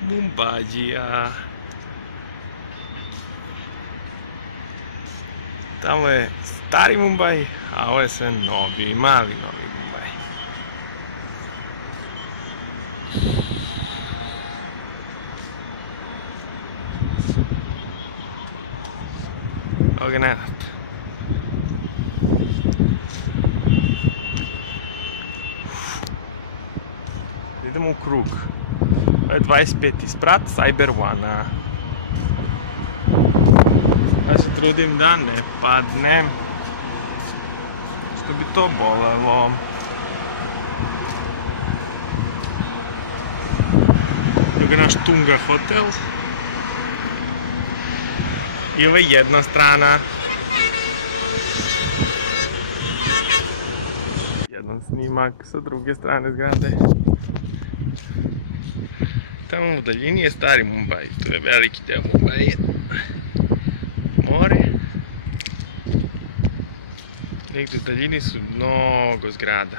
Mumbađija. Tamo je stari Mumbaj, a ovo je sve novi, mali novi Mumbaj. Evo ga Nenad. Idemo u krug. Ovo je 25. sprat Cyber One-a. Ja se trudim da ne padnem, što bi to bolelo. Evo ga naš Tunga hotel. I ovo je jedna strana. Jedan snimak sa druge strane zgrade. Tamo u daljini je stari Mumbaj, to je veliki deo Mumbaja. More. Negdje u daljini su mnogo zgrada.